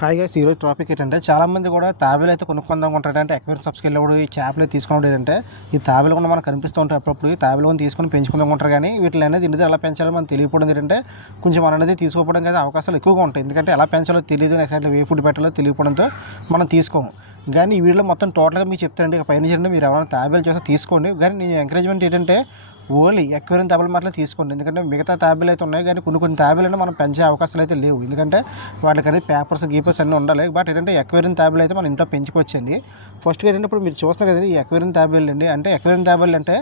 Hi guys, ఈరోజు topic ఏంటంటే చాలామంది కూడా తాబేలు అయితే కొనుక్కుందాం అనుకుంటారు. అంటే ఎక్వేరియం షాప్స్కి వెళ్ళినప్పుడు ఈ చేపలు అయితే తీసుకున్నప్పుడు ఏంటంటే ఈ తాబేలు కూడా మనకు కనిపిస్తూ ఉంటాయి. అప్పుడప్పుడు ఈ తాబేలు కూడా తీసుకొని పెంచుకుందాం అనుకుంటారు. కానీ వీటిని అనేది ఇంటి ఎలా పెంచాలో మనం తెలియకపోవడం ఏంటంటే కొంచెం మన అనేది తీసుకోవడం కదా అవకాశాలు ఎక్కువగా ఉంటాయి. ఎందుకంటే ఎలా పెంచాలో తెలియదు, నెక్స్ట్ ఏ ఫుడ్ పెట్టాలో తెలియకపోవడంతో మనం తీసుకోము. కానీ ఈ వీడియోలో మొత్తం టోటల్గా మీకు చెప్తారండి. ఇక పైన చేయండి, మీరు ఎవరైనా తాబేలు చేస్తే తీసుకోండి. కానీ నేను ఎంకరేజ్మెంట్ ఏంటంటే ఓన్లీ ఎక్వేరియం తాబేలు మాత్రం తీసుకోండి. ఎందుకంటే మిగతా తాబేలు అయితే ఉన్నాయి, కానీ కొన్ని తాబేలు మనం పెంచే అవకాశాలు అయితే లేవు. ఎందుకంటే వాటికి పేపర్స్ గీపర్స్ అన్నీ ఉండాలి. బట్ ఏంటంటే ఎక్వేరియం తాబేలు అయితే మనం ఇంట్లో పెంచుకోవచ్చండి. ఫస్ట్గా ఏంటంటే ఇప్పుడు మీరు చూస్తున్నారు కదా, ఈ ఎక్వేరియం తాబేలు అండి. అంటే ఎక్వేరియం తాబేలు అంటే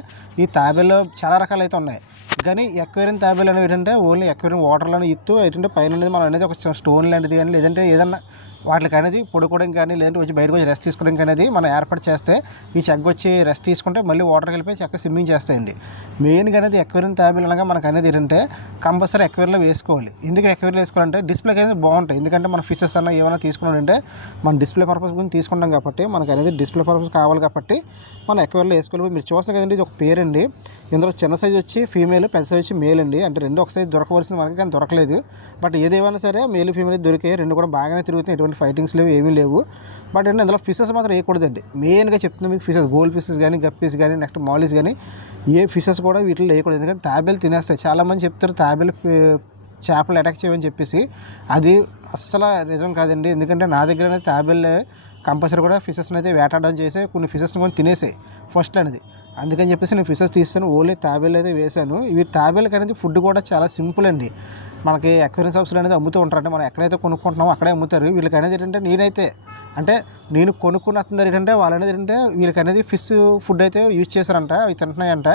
ఈ తాబేలు చాలా రకాలు అయితే ఉన్నాయి. కానీ ఎక్వేరియం తాబేలు అనేవి ఏంటంటే ఓన్లీ ఎక్వేరియం వాటర్లోనే ఇత్తు ఏంటంటే పైన అనేది మనం అనేది ఒక స్టోన్ లాంటిది కానీ లేదంటే ఏదన్నా వాటికి అనేది పడుకోవడం కానీ లేదంటే వచ్చి బయటకు వచ్చి రెస్ట్ తీసుకోవడం అనేది మనం ఏర్పాటు చేస్తే ఈ చెక్క వచ్చి రెస్ట్ తీసుకుంటే మళ్ళీ వాటర్కి వెళ్ళిపోయి చక్కగా స్విమ్మింగ్ చేస్తాయండి. మెయిన్గా అనేది ఎక్వేరియం తాబేలు అనగా మనకు అనేది ఏంటంటే కంపల్సరీ ఎక్వేరియంలో వేసుకోవాలి. ఎందుకు ఎక్వేరియంలో వేసుకోవాలంటే డిస్ప్లేకి అనేది బాగుంటాయి. ఎందుకంటే మన ఫిషెస్ అన్న ఏమైనా తీసుకున్నామంటే మన డిస్ప్లే పర్పస్ గురించి తీసుకుంటాం కాబట్టి మనకు అనేది డిస్ప్లే పర్పస్ కావాలి కాబట్టి మనం ఎక్వేరియంలో వేసుకోవాలి. మీరు చూస్తున్నారు కదండి, ఇది ఒక పేరండి. ఇందులో చిన్న సైజు వచ్చి ఫీమేల్, పెద్ద సైజు వచ్చి మేల్ అండి. అంటే రెండు ఒక సైజు దొరకవలసింది మనకి, కానీ దొరకలేదు. బట్ ఏదేమైనా సరే మేల్ ఫీమేల్ దొరికాయి, రెండు కూడా బాగానే తిరుగుతాయి. ఎటువంటి ఫైటింగ్స్ లేవు, ఏమీ లేవు. బట్ ఏంటంటే అందులో ఫిషెస్ మాత్రం వేయకూడదండి. మెయిన్గా చెప్తున్నాను మీకు, ఫిషెస్ గోల్డ్ ఫిషెస్ కానీ గప్పీస్ కానీ నెక్స్ట్ మాలీస్ కానీ ఏ ఫిషెస్ కూడా వీటిలో వేయకూడదు. ఎందుకంటే తాబేలు తినేస్తాయి. చాలామంది చెప్తారు తాబేలు చేపలు అటాక్ చేయమని చెప్పేసి, అది అస్సలు నిజం కాదండి. ఎందుకంటే నా దగ్గర అనేది తాబేలు కంపల్సరీ కూడా ఫిషెస్ని అయితే వేటాడడం చేసి కొన్ని ఫిషెస్ని కొన్ని తినేసాయి ఫస్ట్ అనేది. అందుకని చెప్పేసి నేను ఫిషెస్ తీస్తాను, ఓన్లీ తాబేలు అయితే వేసాను. ఇవి తాబేలకి అనేది ఫుడ్ కూడా చాలా సింపుల్ అండి. మనకి ఎక్వేరియం షాప్స్లో అనేది అమ్ముతూ ఉంటారు. అంటే మనం ఎక్కడైతే కొనుక్కుంటున్నామో అక్కడే అమ్ముతారు. వీళ్ళకి అనేది ఏంటంటే నేను కొనుక్కున్న అతని ఏంటంటే వాళ్ళు అనేది ఏంటంటే వీళ్ళకి అనేది ఫిష్ ఫుడ్ అయితే యూజ్ చేశారంట, అవి తింటున్నాయంట.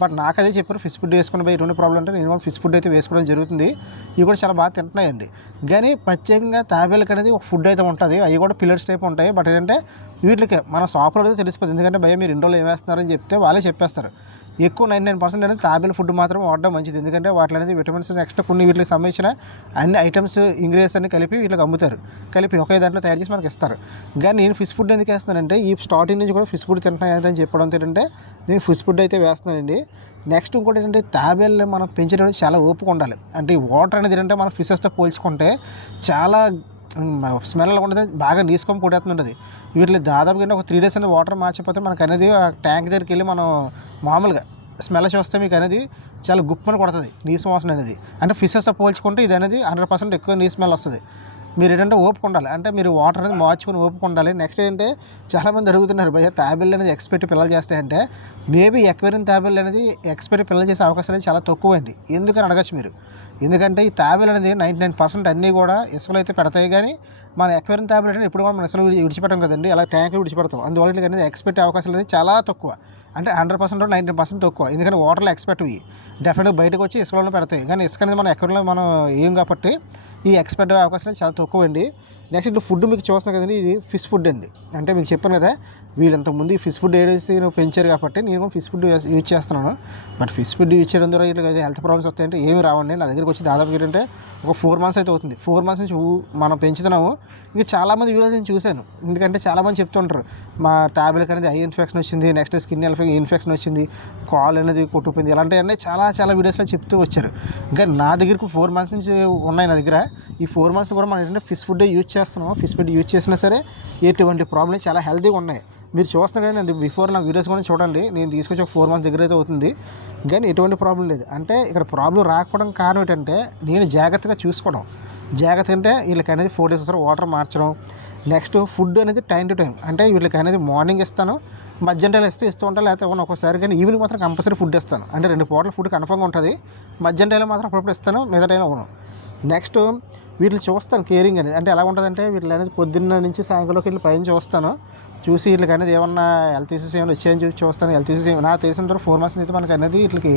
బట్ నాకు అదే చెప్పారు, ఫిష్ ఫుడ్ వేసుకుని పోయి ఎటువంటి ప్రాబ్లం అంటే నేను ఫిష్ ఫుడ్ అయితే వేసుకోవడం జరుగుతుంది. ఇవి కూడా చాలా బాగా తింటున్నాయండి. కానీ ప్రత్యేకంగా తాబేలకి అనేది ఒక ఫుడ్ అయితే ఉంటుంది, అవి కూడా పిల్లర్స్ టైప్ ఉంటాయి. బట్ ఏంటంటే వీటికి మన షాప్లో అయితే తెలిసిపోతుంది. ఎందుకంటే భయ మీరు ఇంట్లో ఏం వేస్తున్నారని చెప్తే వాళ్ళే చెప్పేస్తారు. ఎక్కువ 99% అనేది తాబేలు ఫుడ్ మాత్రం వాడడం మంచిది. ఎందుకంటే వాటిలో అనేది విటమిన్స్ నెక్స్ట్ కొన్ని వీటికి సంబంధించిన అన్ని ఐటమ్స్ ఇంగ్రీడియంట్స్ అన్ని కలిపి వీటికి అమ్ముతారు, కలిపి ఒకే దాంట్లో తయారు చేసి మనకి ఇస్తారు. కానీ నేను ఫిష్ ఫుడ్ ఎందుకు వేస్తున్నానంటే ఈ స్టార్టింగ్ నుంచి కూడా ఫిష్ ఫుడ్ తింటున్నాయని చెప్పడం ఏంటంటే నేను ఫిష్ ఫుడ్ అయితే వేస్తున్నానండి. నెక్స్ట్ ఇంకోటి ఏంటంటే తాబేలు మనం పెంచేటప్పుడు చాలా ఓపిక ఉండాలి. అంటే ఈ వాటర్ అనేది ఏంటంటే మనం ఫిషెస్తో పోల్చుకుంటే చాలా స్మెల్ ఉంటుంది, బాగా నీసుకొని కొట్టేస్తుంటుంది. వీటిని దాదాపుగా ఒక 3 days అనేది వాటర్ మార్చిపోతే మనకు అనేది ఆ ట్యాంక్ దగ్గరికి వెళ్ళి మనం మామూలుగా స్మెల్ చూస్తే మీకు అనేది చాలా గుప్పని కొడుతుంది నీసు వాసన అనేది. అంటే ఫిషెస్తో పోల్చుకుంటే ఇది అనేది 100% ఎక్కువ నీ స్మెల్ వస్తుంది. మీరు ఏంటంటే ఓపిక ఉండాలి. అంటే మీరు వాటర్ అనేది మార్చుకొని ఓపిక ఉండాలి. నెక్స్ట్ ఏంటంటే చాలామంది అడుగుతున్నారు, భయ్య తాబేలు అనేది ఎక్స్పెక్ట్ పిల్లలు చేస్తాయంటే మేబీ ఎక్వేరియం తాబేలు అనేది ఎక్స్పెక్ట్ పిల్లలు చేసే అవకాశాలు అనేది చాలా తక్కువ అండి. ఎందుకని అడగచ్చు మీరు. ఎందుకంటే ఈ తాబేలు అనేది 99% అన్నీ కూడా ఇసుకలు అయితే పెడతాయి. కానీ మన ఎక్వేరియం తాబేలు అనేది ఎప్పుడు కూడా మనం ఇసుకలు విడిచిపెట్టాం కదండి, అలా ట్యాంకులు విడిచిపెడతాం. అందువల్ల వీళ్ళకి అనేది ఎక్స్పెక్ట్ అవకాశాలు అనేది చాలా తక్కువ. అంటే 100% 99% తక్కువ. ఎందుకంటే వాటర్లో ఎక్స్పెక్ట్ ఇవి డెఫినెట్గా బయటకు వచ్చి ఇసుకలో పెడతాయి. కానీ ఇసుక అనేది మన ఎక్వేరియంలో మనం ఏం కాబట్టి ఈ ఎక్స్పెక్ట్ అవకాశాలు చాలా తక్కువ అండి. నెక్స్ట్ ఇట్లా ఫుడ్ మీకు చూస్తున్నాం కదండి, ఇది ఫిష్ ఫుడ్ అండి. అంటే మీకు చెప్పాను కదా, వీళ్ళంతకుముందు ఈ ఫిష్ ఫుడ్ వేసి పెంచారు కాబట్టి నేను కూడా ఫిష్ ఫుడ్ యూజ్ చేస్తున్నాను. బట్ ఫిష్ ఫుడ్ యూజ్ చేయడం ద్వారా ఇట్లా హెల్త్ ప్రాబ్లమ్స్ వస్తాయంటే ఏమి రావండి. నా దగ్గరికి వచ్చి దాదాపు ఏంటంటే ఒక 4 months అయితే అవుతుంది. 4 months నుంచి మనం పెంచుతున్నాము. ఇంకా చాలామంది వీడియోస్ నేను చూశాను. ఎందుకంటే చాలామంది చెప్తుంటారు మా తాబేలకి అనేది ఐ ఇన్ఫెక్షన్ వచ్చింది, నెక్స్ట్ స్కిన్ ఇన్ఫెక్షన్ వచ్చింది, కాల్ అనేది కొట్టుకుపోయింది, ఇలాంటివన్నీ చాలా వీడియోస్లో చెప్తూ వచ్చారు. ఇంకా నా దగ్గరకు 4 months నుంచి ఉన్నాయి నా దగ్గర. ఈ 4 months కూడా మనం ఏంటంటే ఫిష్ ఫుడ్ యూజ్ చేస్తున్నాము. ఫిష్ ఫుడ్ యూజ్ చేసినా సరే ఎటువంటి ప్రాబ్లమ్ చాలా హెల్తీగా ఉన్నాయి. మీరు చూస్తున్నారు కానీ బిఫోర్ నా వీడియోస్ కూడా చూడండి, నేను తీసుకొచ్చి ఒక 4 months దగ్గర అయితే అవుతుంది. కానీ ఎటువంటి ప్రాబ్లం లేదు. అంటే ఇక్కడ ప్రాబ్లం రాకపోవడం కారణం ఏంటంటే నేను జాగ్రత్తగా చూసుకోవడం. జాగ్రత్త అంటే వీళ్ళకి అనేది 4 days ఒకసారి వాటర్ మార్చడం. నెక్స్ట్ ఫుడ్ అనేది టైం టు టైం. అంటే వీళ్ళకి అనేది మార్నింగ్ ఇస్తాను, మధ్యాహ్నం టైం ఇస్తూ ఉంటాను, లేకపోతే ఒక్కోసారి. కానీ ఈవినింగ్ మాత్రం కంపల్సరీ ఫుడ్ ఇస్తాను. అంటే 2 పూటల ఫుడ్ కన్ఫర్మ్గా ఉంటుంది. మధ్యాహ్నం టైంలో మాత్రం అప్పుడప్పుడు ఇస్తాను, మిగతా టైంలో అవును. నెక్స్ట్ వీటిని చూస్తాను కేరింగ్ అనేది. అంటే ఎలా ఉంటుందంటే వీటిని అనేది పొద్దున్న నుంచి సాయంకాలంకి వీళ్ళు పైన చూసి వీళ్ళకి అనేది ఏమన్నా హెల్త్ ఇష్యూస్ ఏమైనా వచ్చాయని చూస్తాను. హెల్త్ ఇష్యూస్ నాకు తెలిసిన 4 months అయితే మనకి అనేది వీటికి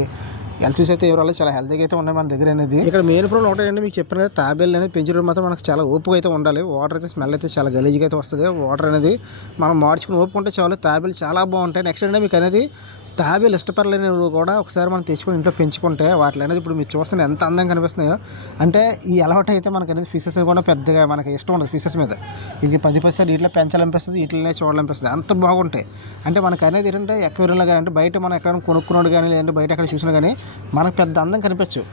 హెల్త్ ఇష్యూస్ అయితే ఎవరు చాలా హెల్తీగా అయితే ఉన్నాయి మన దగ్గర అనేది. ఇక్కడ మెయిన్ ప్రాబ్లం ఒకటంటే మీకు చెప్పిన కదా, తాబేలు అనేది పెంచడం మాత్రం మనకు చాలా ఓపిక అయితే ఉండాలి. వాటర్ అయితే స్మెల్ అయితే చాలా గలీజ్గా అయితే వస్తుంది. వాటర్ అనేది మనం మార్చుకుని ఓపుకుంటే చాలు. తాబేలు చాలా బాగుంటాయి. నెక్స్ట్ అంటే మీకు అనేది తాబేలు ఇష్టపడలేని కూడా ఒకసారి మనం తెచ్చుకొని ఇంట్లో పెంచుకుంటే వాటి అనేది ఇప్పుడు మీరు చూస్తే ఎంత అందంగా కనిపిస్తున్నాయో. అంటే ఈ అలవాటు అయితే మనకు అనేది ఫిషెస్ కూడా పెద్దగా మనకి ఇష్టం ఉండదు. ఫిషెస్ మీద ఇది 10% వీటిలో పెంచాలనిపిస్తుంది, వీటినే చూడాలనిపిస్తుంది, అంత బాగుంటాయి. అంటే మనకు అనేది ఏంటంటే ఎక్వేరియంలో కానీ అంటే బయట మనం ఎక్కడ కొనుక్కున్నాడు కానీ లేదంటే బయట ఎక్కడ చూసినా కానీ మనకు పెద్ద అందం కనిపించు.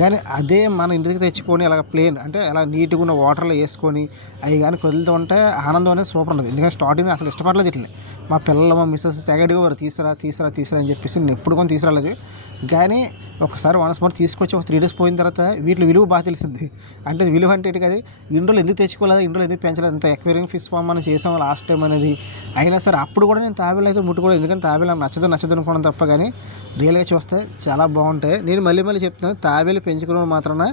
కానీ అదే మన ఇంటికి తెచ్చుకొని అలా ప్లేన్ అంటే అలా నీట్గా ఉన్న వాటర్లో వేసుకొని అవి కానీ వదులుతూ ఉంటే ఆనందం అనేది సూపర్ ఉంటుంది. ఎందుకంటే స్టార్టింగ్ అసలు ఇష్టపడలేదు ఇట్లా. మా పిల్లలు మా మిస్సెస్ తెగడిగా వారు తీసుకురా అని చెప్పేసి నేను ఎప్పుడు కొని తీసుకురాలేదు. కానీ ఒకసారి వన్స్ మోర్ తీసుకొచ్చి ఒక 3 days పోయిన తర్వాత వీటి విలువ బాగా తెలిసింది. అంటే విలువ అంటే ఏంటి కదా, ఇంట్లో ఎందుకు తెచ్చుకోలేదు, ఇంట్లో ఎందుకు పెంచలేదు, ఇంత ఎక్వేరియం ఫిష్ ఫామ్ మనం చేసాం లాస్ట్ టైం అనేది. అయినా సరే అప్పుడు కూడా నేను తాబేలు అయితే ముట్టుకోలేదు. ఎందుకంటే తాబేలు నాకు నచ్చదు అనుకోవడం తప్ప. కానీ రియల్గా చూస్తే చాలా బాగుంటాయి. నేను మళ్ళీ చెప్తున్నాను, తాబేలు పెంచుకోవడం మాత్రాన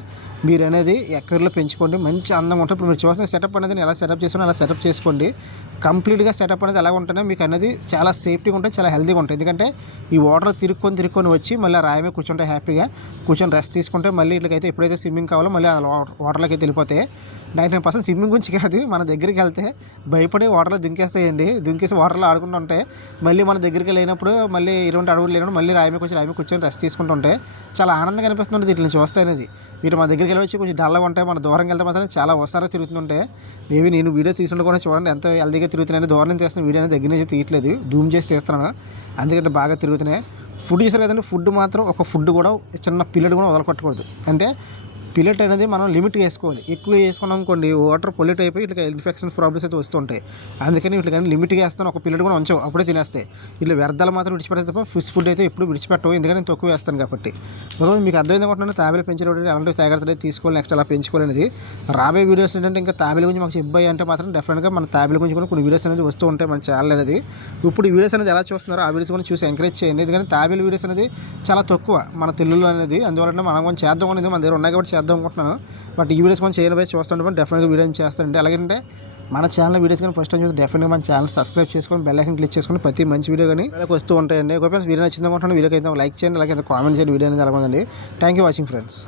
మీరు అనేది ఎక్వేరియంలో పెంచుకోండి, మంచి అందంగా ఉంటుంది. ఇప్పుడు మీరు చూసిన సెటప్ అనేది నేను ఎలా సెటప్ చేసుకుని అలా సెటప్ చేసుకోండి. కంప్లీట్గా సెటప్ అనేది ఎలా ఉంటుందో మీకు అనేది చాలా సేఫ్టీగా ఉంటుంది, చాలా హెల్తీగా ఉంటుంది. ఎందుకంటే ఈ వాటర్ తిరుక్కొని వచ్చి మళ్ళీ రాయమే కూర్చుంటే హ్యాపీగా కూర్చొని రెస్ట్ తీసుకుంటే మళ్ళీ ఇట్లకైతే ఎప్పుడైతే స్విమ్మింగ్ కావాలో మళ్ళీ ఆ వాటర్లోకి అయితే వెళ్ళిపోతాయి. 99% స్విమ్మింగ్ గురించి కాదు, మన దగ్గరికి వెళ్తే భయపడి వాటర్లో దుంకేసి వాటర్లో ఆడుకుంటూ ఉంటాయి. మళ్ళీ మన దగ్గరికి లేనప్పుడు మళ్ళీ ఇటువంటి అడుగులు లేనప్పుడు మళ్ళీ రాయమే కూర్చొని రెస్ట్ తీసుకుంటూ ఉంటాయి. చాలా ఆనందంగా అనిపిస్తుంది వీటిని చూస్తే అనేది. వీటి మన దగ్గరికి వెళ్ళి వచ్చి కొంచెం డల్గా ఉంటాయి, మన దూరంగా వెళ్తే మాత్రం చాలా ఒకసారి తిరుగుతుంటాయి. మేబీ నేను వీడియో తీసుకుంటూ కూడా చూడండి ఎంత హెల్దీగా తిరుగుతున్నాయి. దూరం తీస్తున్న వీడియో అనేది దగ్గర నుంచి తీయట్లేదు, జూమ్ చేసి తీస్తున్నాను, అందుకంత బాగా తిరుగుతున్నాయి. ఫుడ్ చేస్తారు కదండి, ఫుడ్ మాత్రం ఒక ఫుడ్ కూడా చిన్న పిల్లలు కూడా వదలకొట్టకూడదు. అంటే పిల్లెట్ అనేది మనం లిమిట్గా వేసుకోవాలి. ఎక్కువ వేసుకున్నాం అనుకోండి వాటర్ పొల్యూట్ అయిపోయి ఇట్లా ఇన్ఫెక్షన్ ప్రాబ్లమ్స్ అయితే వస్తూ ఉంటాయి. అందుకని వీటికి కానీ లిమిట్గా వేస్తాను. ఒక పిల్లలు కూడా ఉంచవు, అప్పుడే తినేస్తాయి. ఇట్లా వ్యర్థాలు మాత్రం విడిచిపెడతాయి తప్ప ఫిష్ ఫుడ్ అయితే ఎప్పుడు విడిచిపెట్టవు, ఎందుకంటే నేను తక్కువ వేస్తాను కాబట్టి. మీకు అర్థమైంది అనుకుంటున్నాను, తాబేలు పెంచేటప్పుడు అలాంటి జాగ్రత్తలు తీసుకోవాలి, నెక్స్ట్ అలా పెంచుకోవాలనేది. రాబోయే వీడియోస్ ఏంటంటే ఇంకా తాబేలు గురించి మాకు చెప్పాయి అంటే మాత్రం డెఫినెట్గా మన తాబేలు గురించి కూడా కొన్ని వీడియోస్ అనేది వస్తూ ఉంటాయి మన ఛానల్ అనేది. ఇప్పుడు ఈ వీడియోస్ అనేది ఎలా చూస్తున్నారో ఆ వీడియోస్ కూడా చూసి ఎంకరేజ్ చేయండి. ఎందుకంటే తాబేలు వీడియోస్ అనేది చాలా తక్కువ మన తెలుగులో అనేది, అందువల్ల మనం కొంచెం చేద్దాం అనేది మన దగ్గర ఉన్నాయి కాబట్టి చేద్దాం అనుకుంటున్నాను. బట్ ఈ వీడియోస్ కొంచెం చేయలేకపోయి చూస్తుంటే డెఫినెట్గా వీడియో చేస్తానండి. అలాగంటే మన ఛానల్ వీడియోస్ కానీ ఫస్ట్ టైం చూసి డెఫినెట్గా మన ఛానల్ సబ్స్క్రైబ్ చేసుకొని బెల్ ఐకాన్ క్లిక్ చేసుకొని ప్రతి మంచి వీడియో కానీ వస్తూ ఉంటాయండి. ఒకవేళ వీడియో నచ్చింది అనుకుంటున్నాను, వీడియోకి అయితే లైక్ చేయండి, అలాగే కామెంట్ చేయండి వీడియో అనేది ఎలా ఉందండి. Thank you watching friends.